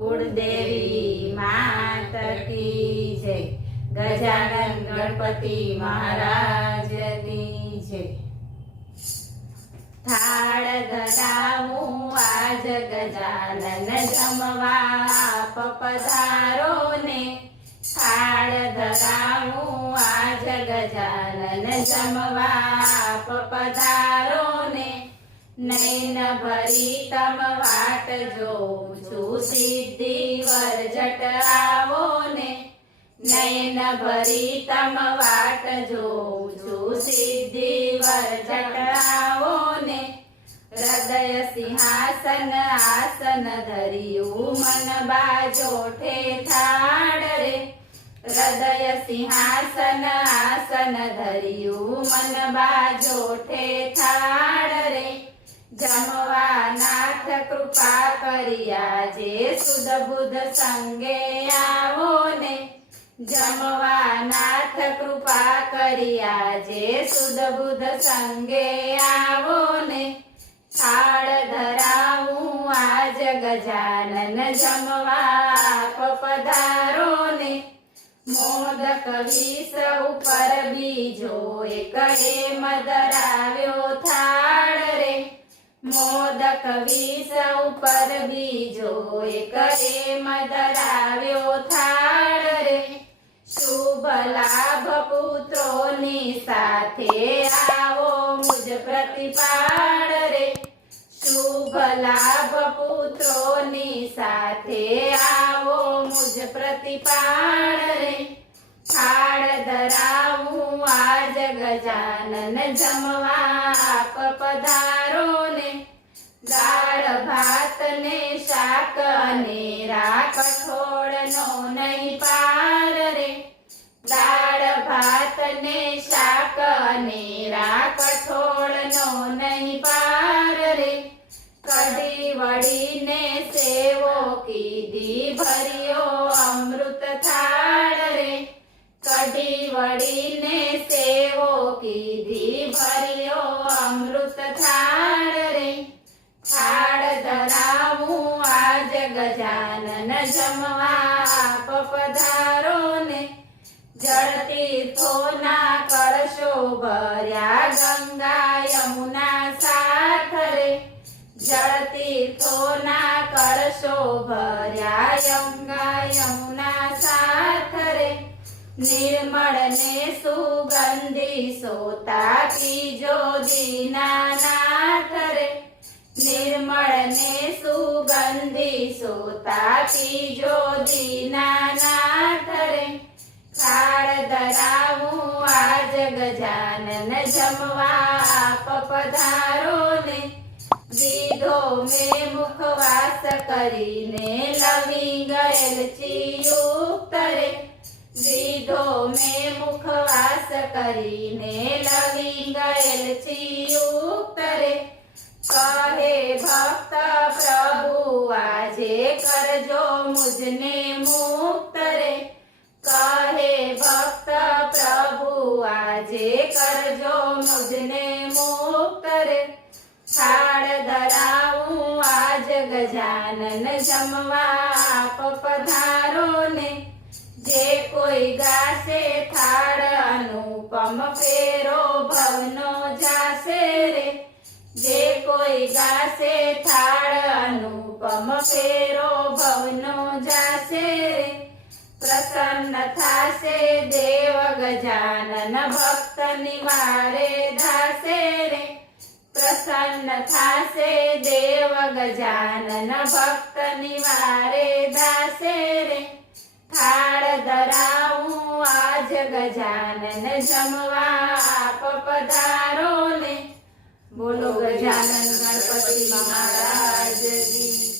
कुलदेवी मात की जय। गजानन गणपति महाराज की जय। थाळ धरावूं आज गजानन जमवा आप पधारो ने। थाळ धरावूं आज गजानन जमवा आप पधारो ने। नैन भरी तम वाट जोऊं छुं सिद्धि वरजट आवो ने। नैन भरी तम वाट जोऊं छुं सिद्धि वरजट आवो ने। हृदय सिंहासन आसन धरिયું मन बाजोठे थाळ रे। हृदय सिंहासन आसन धरिયું मन बाजोठे थाळ रे। जमवा नाथ कृपा करिया जे सुध बुध संगे आवो ने। जमवा नाथ कृपा करिया जे सुध बुध संगे आवो ने। थाळ धरावूं आज गजानन जमवा आप पधारो ने। मोदक 20 ઉપર બીજો એક એમ ધરાવ્યો થાળ રે। મોદક 20 ઉપર બીજો એક એમ ધરાવ્યો થાળ રે। શુભ લાભ પુત્રોની સાથે આવો મુજ પ્રતિપાળ રે। શુભ લાભ પુત્રોની સાથે આવો મુજ પ્રતિપાળ રે। થાળ ધરાવું આજ ગજાનન જમવા આપ પધારો ને। દાળ ભાત ને શાક અને કઠોળનો નહીં પાર રે। દાળ ભાત ને શાક અને કઠોળનો નહીં પાર રે। કઢી વળી ને સેવો કીધી ભર્યો અમૃત થાળ રે। કઢી વળી ને સેવો કીધી ભર્યો અમૃત થાળ રે। થાળ ધરાવું આજ ગજાનન જમવા આપ પધારો ને। જળ તીર્થોના કળશો ભર્યા ગંગા યમુના સાથ રે। જળ તીર્થોના કળશો ભર્યા ગંગા યમુના સાથ રે। નિર્મળ ને સુગંધી સોતા પીજો દીનાનાથ રે। નિર્મળ ને સુગંધી સોતા પીજો દીનાનાથ રે। થાળ ધરાવું આજ ગજાનન જમવા આપ પધારો ને। દીધો મેં મુખવાસ કરીને લવિંગ એલચી યુક્ત રે। દીધો મેં મુખવાસ કરીને લવિંગ એલચી યુક્ત રે। કહે ભક્ત પ્રભુ આજે કરજો મુજને મુક્ત રે। કહે ભક્ત પ્રભુ આજે કરજો મુજને મુક્ત રે। થાળ ધરાવું આજ ગજાનન જમવા આપ પધારો ને। જે કોઈ ગાશે થાળ અનુપમ ફેરો ભવનો જાશે રે। જે કોઈ ગાશે થાળ અનુપમ ફેરો ભવનો જાશે રે। પ્રસન્ન થાશે દેવ ગજાનન ભક્ત નિવારે ધાશે રે। પ્રસન્ન થાશે દેવ ગજાનન ભક્ત નિવારે ધાશે રે। થાળ ધરાવું આજ ગજાનન જમવા આપ પધારો ને। બોલો ગજાનન ગણપતિ મહારાજ કી